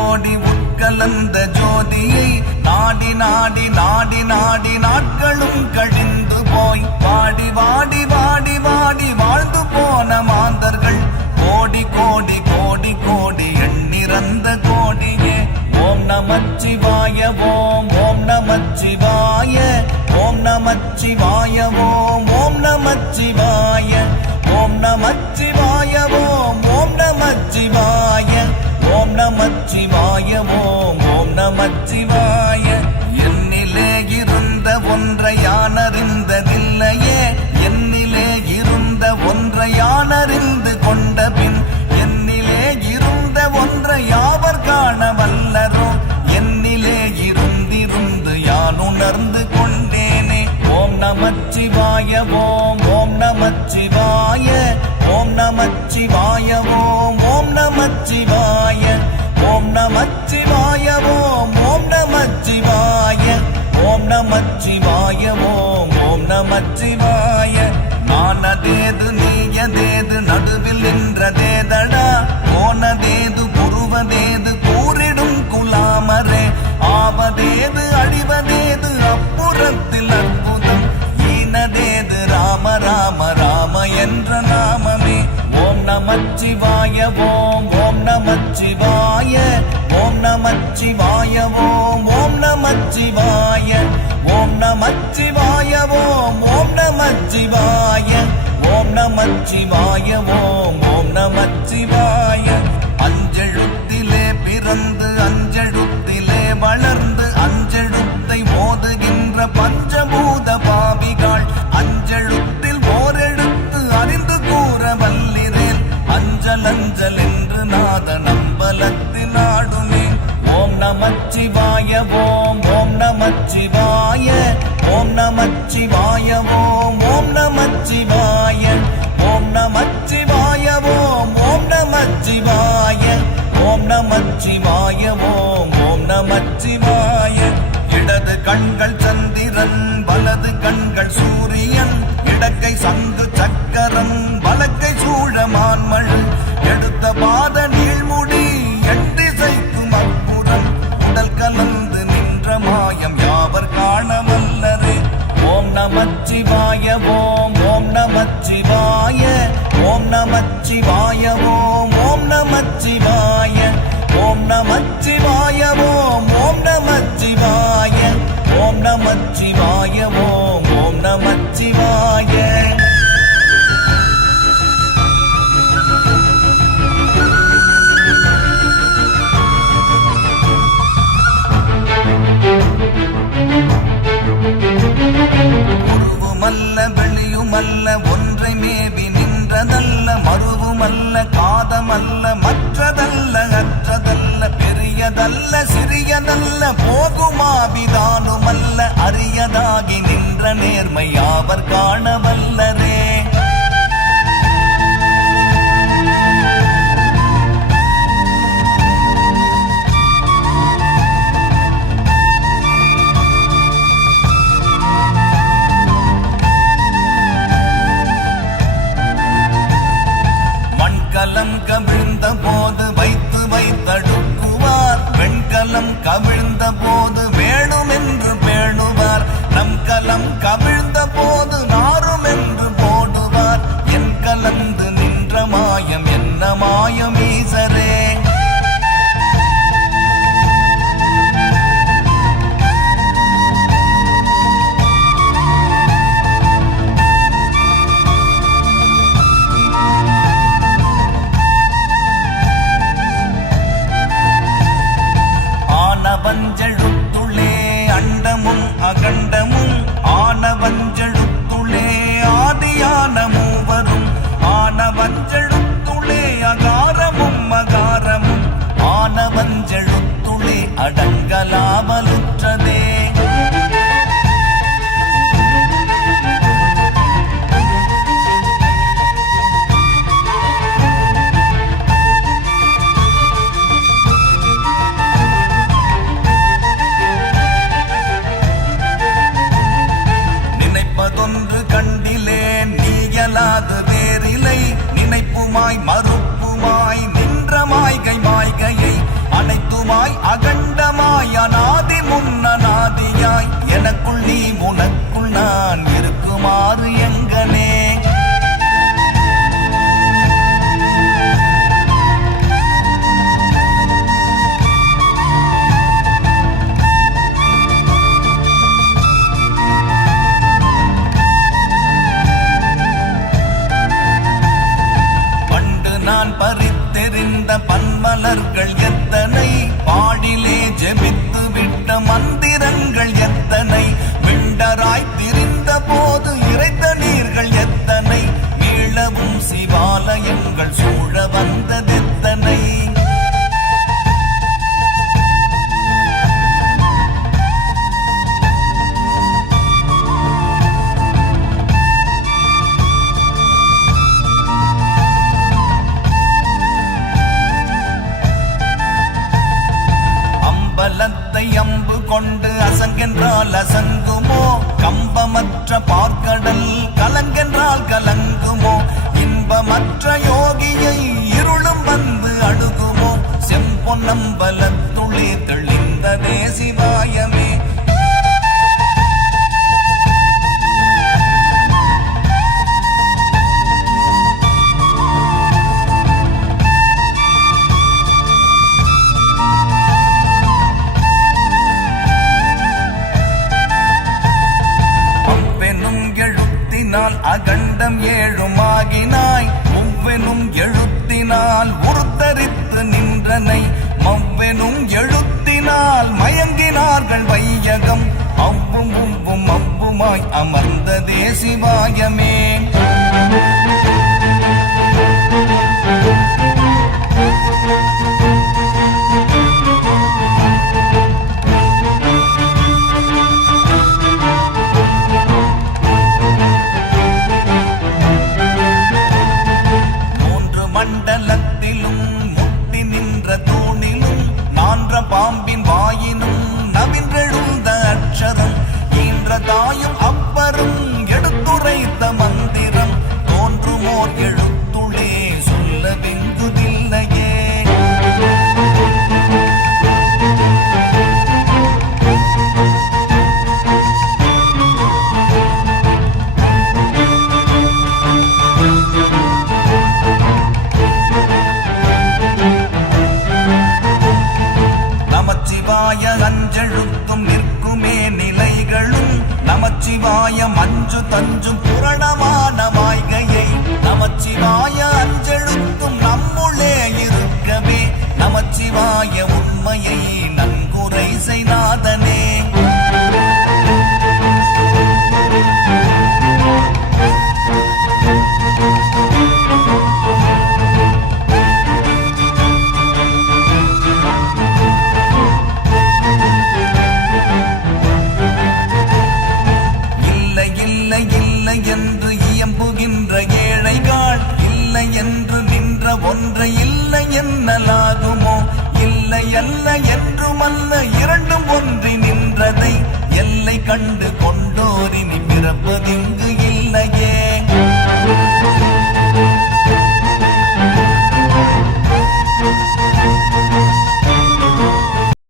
ஓடி உட்கலந்த ஜோதியை நாடி நாடி நாடி நாடி நாட்களும் கழிந்து போய் வாடி வாடி வாடி வாடி வாழ்ந்து போன மாந்தர்கள் கோடி கோடி கோடி கோடி எண்ணிறந்த கோடியே. ஓம் நமச்சிவாய ஓம் ஓம் நமச்சிவாய ஓம் நமச்சிவாய ஓம் ஓம் நமச்சிவாய ஓம் நமச்சிவாய ஓம் ஓம் நமச்சிவாய ஓம் நமச்சிவாய ஓம் ஓம் நமச்சிவாய. என்னிலே இருந்த ஒன்றை யானறிந்ததில்லையே, என்னிலே இருந்த ஒன்றை யானறிந்து கொண்ட பின் என்னிலே இருந்த ஒன்றை யாவர் காண வல்லரோ, என்னிலே இருந்திருந்து யான் உணர்ந்து கொண்டேனே. ஓம் நமச்சிவாய ஓம் ஓம் நமச்சிவாய ஓம் நமச்சிவாய ஓம் ஓம் நமச்சிவாய ஓம் நமச்சிவாய ஓம் ஓம் நமச்சிவாய ஓம் நமச்சிவாய ஓம் ஓம் நமச்சிவாய. நானதேது நீயதேது நடுவில் நின்றதேதடா, போனதேது புருவதேது கூறிடும் குலாமரே, ஆவதேது அழிவதேது அப்புறத்தில் அற்புதம், ஈனதேது ராம ராம ராம என்ற நாமமே. ஓம் நமச்சிவாய ஓம் ஓம் நமச்சிவாய ஓம் நமச்சிவாய ஓம் ஓம் நமச்சிவாய ஓம் நமச்சிவாய ஓம் ஓம் நமச்சிவாய ஓம் நமச்சிவாய ஓம் ஓம் நமச்சிவாய. அஞ்செழுத்திலே பிறந்து அஞ்செழுத்திலே வளர்ந்து அஞ்செழுத்தை ஓதுகின்ற பஞ்சபூத பாவிகள் அஞ்செழுத்தில் ஓரெழுத்து அறிந்து கூற வல்லிரேல், அஞ்சல் அஞ்சல் என்று நாத நம்பலத்தில் ஆடுமே. ஓம் நமச்சிவாய ஓம் ஓம் நமச்சிவாய ஓம் நமச்சிவாய ஓம் ஓம் நமச்சிவாய ஓம் நமச்சிவாய ஓம் ஓம் நமச்சிவாய ஓம் நமச்சிவாய ஓம் ஓம் நமச்சிவாய. இடது கண்கள் சந்திரன் வலது கண்கள் சூரியன், இடக்கை சங்கு சக்கரம் வலக்கை சூழமான்மழு, எடுத்த பாத நீழ்முடி எட்டிசைக்கும் அப்புறம் உடல் கலந்து நின்ற மாயம் யாவர் காண வல்லரே. ஓம் நமச்சிவாய ஓம் ஓம் நமச்சிவாய ஓம் நமச்சிவாய ஓம் ஓம் நமச்சிவாய ஓம் நமச்சிவாய ஓம் ஓம் நமச்சிவாய ஓம் நமச்சிவாய ஓம் ஓம் நமச்சிவாய. உருவுமல்ல வெளியுமல்ல ஒன்றை மேவி நின்றதல்ல, மருவுமல்ல காதமல்ல மற்றதல்ல அற்றதல்ல, பெரியதல்ல சிறியதல்ல போகுமாவிதானுமல்ல, அரியதாகி நின்ற நேர்மை யாவர் காண வல்லரே. மண்கலம் கவிழ்ந்த போது வைத்து வைத்தடுக்குவார், வெண்கலம் கவிழ்ந்த போது வேணும் என்று பேணுவார், நம் கலம் கவிழ்ந்த போது நாரும் என்று போடுவார், என் கலந்து நின்ற மாயம் என்ன மாயம் ஈசரே. பஞ்செழுத்துளே அண்டமும் அகண்டமும் ஆனவ கொண்டு அசங்கென்றால் அசங்குமோ? கம்பமற்ற பார்க்கடல் கலங்கென்றால் கலங்குமோ? இன்பமற்ற யோகியை இருளும் வந்து அணுகுமோ? செம்பொன்னம்பலத்துளே தெளிந்ததே சிவாயமே. அகண்டம் ஏழுமாகினாய் முவ்வெனும் எழுத்தினால் உருத்தரித்து நின்றனை மவ்வெனும் எழுத்தினால் மயங்கினார்கள் வையகம் அவ்வும் உவ்வும் அவ்வுமாய் அமர்ந்ததே சிவாயமே. மண்டலத்திலும் முட்டி நின்ற தூணிலும் நான்ற பாம்பின் வாயினும் நவின்றெழுந்த அக்ஷரம் ஈன்ற தாயும் அப்பரும் எடுத்துரைத்த மந்திரம் தோன்றுமோர் எழுத்துளே சொல்ல வெங்குதில்லையே. நமச்சிவாய அஞ்செழுத்தும் நிற்குமே நிலைகளும் நமச்சிவாய மஞ்சு தஞ்சும் புரணமான மாய்கையை நமச்சிவாய அஞ்செழுத்தும் நம்முளே இருக்கவே நமச்சிவாய உண்மையை நன்குரை செய்நாதனே. என்று இயம்புகின்ற ஏழைகள் இல்லை என்று நின்ற ஒன்றை இல்லை என்னலாகுமோ? இல்லை அல்ல என்றுமல்ல இரண்டும் ஒன்றின்